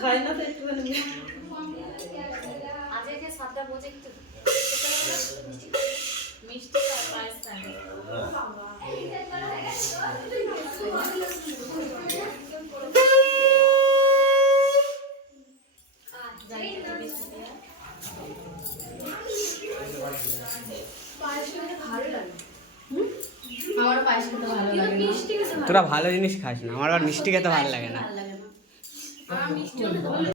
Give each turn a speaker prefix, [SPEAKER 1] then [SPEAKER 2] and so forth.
[SPEAKER 1] খাই না তো একটুখানি
[SPEAKER 2] আজকে সাতটা বোঝে একটু মিষ্টি
[SPEAKER 3] তোরা ভালো জিনিস খাস না আমার আর মিষ্টি খেতে ভালো লাগে না।